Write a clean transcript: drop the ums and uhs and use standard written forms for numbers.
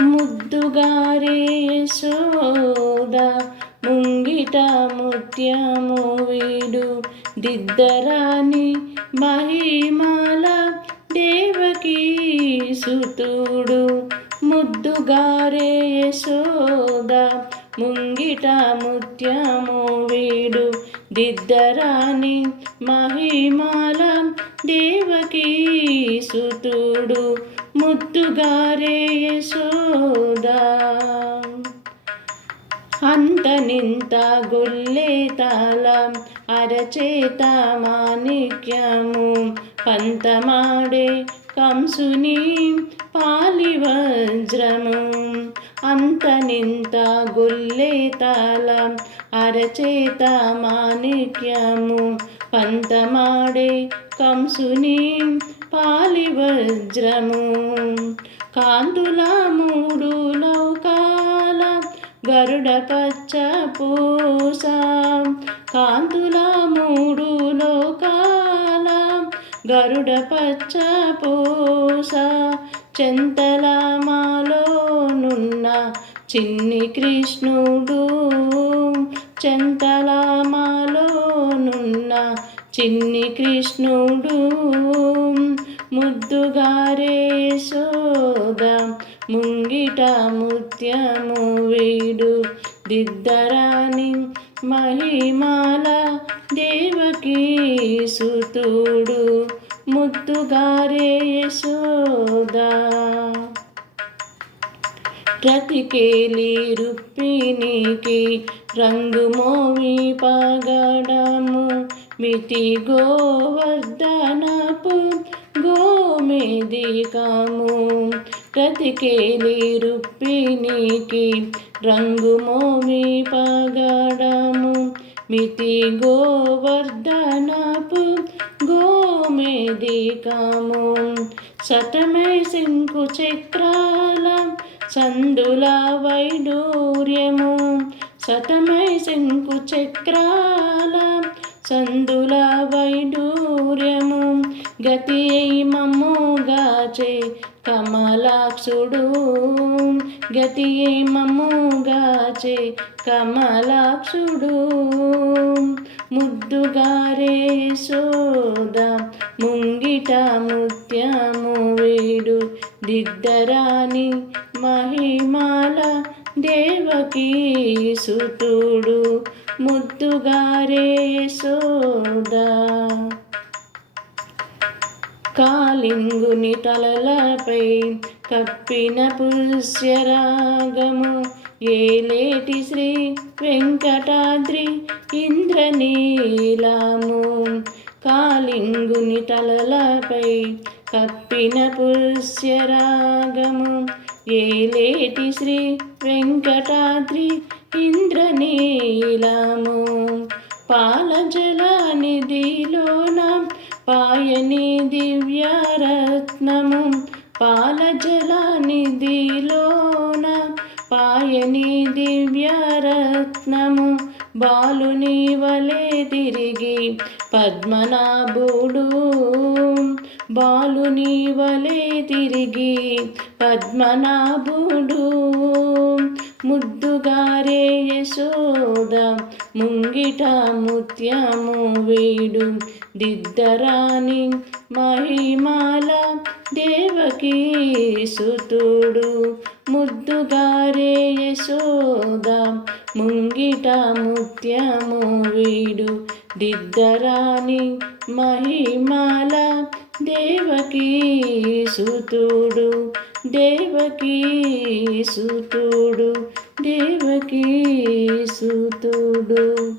ముద్దుగారే యశోద ముంగిట ముత్యము వీడు దిద్దరాని మహిమల దేవకీ సుతుడు. ముద్దుగారే యశోద ముంగిట ముత్యము వీడు దిద్దరాని మహిమల దేవకీ సుతుడు. ముద్దుగారే యశోద అంతనింత గొల్లెతల అరచేత మాణిక్యము పంతమాడే కంసుని పాలివజ్రము. అంతనింత గొల్లెతల అరచేత మాణిక్యము పంతమాడే కంసుని పాలివజ్రము. కాంతుల మూడు లోకాల గరుడ పచ్చ పూస. కాంతుల మూడు లోకాల గరుడ పచ్చ పూస. చెంతల మాలోనున్న చిన్ని కృష్ణుడు. చెంతల మాలోనున్న చిన్ని కృష్ణుడు. ముద్దుగారే యశోద ముంగిట ముత్యము వీడు దిద్దరాని మహిమల దేవకీ సుతుడు. ముద్దుగారే యశోద రతికేలి రుక్మిణికి రంగు మోవి పగడము మితి గోవర్ధనపు గోమేదికము. రతికేలి రుక్మిణికి రంగు మోవి పగడము మితి గోవర్ధనపు గోమేదికము. శతమై శంకు చక్రాల సందుల వైడూర్యము. శతమై శంకు చక్రాల సందుల వైడూర్యము. గతి అయి మమ్ముగాచే కమలాక్షుడు. గతి అయి మమ్ముగాచే కమలాక్షుడు. ముద్దుగారే యశోద ముంగిట ముత్యము వీడు దిద్దరాని మహిమల దేవకీ సుతుడు. ముద్దుగారే యశోద కాళింగుని తలలపై కప్పిన పుష్యరాగము ఏలేటి శ్రీ వెంకటాద్రి ఇంద్రనీలము. కాళింగుని తలలపై కప్పిన పుష్యరాగము ఏలేటి శ్రీ వెంకటాద్రి ఇంద్రనీలము. పాలజల నిధిలోన పాయని దివ్యరత్నము. పాలజల నిధిలోన పాయని దివ్యరత్నము. బాలుని వలె తిరిగి పద్మనాభుడు. బాలుని వలె తిరిగి పద్మనాభుడు. ముద్దుగారే యశోద ముంగిట ముత్యము వీడు దిద్దరాని మహిమల దేవకీ సుతుడు. ముద్దుగారే యశోద ముంగిట ముత్యము వీడు దిద్దరాని మహిమల దేవకీ సుతుడు. దేవకీ సుతుడు. దేవకీ సుతుడు.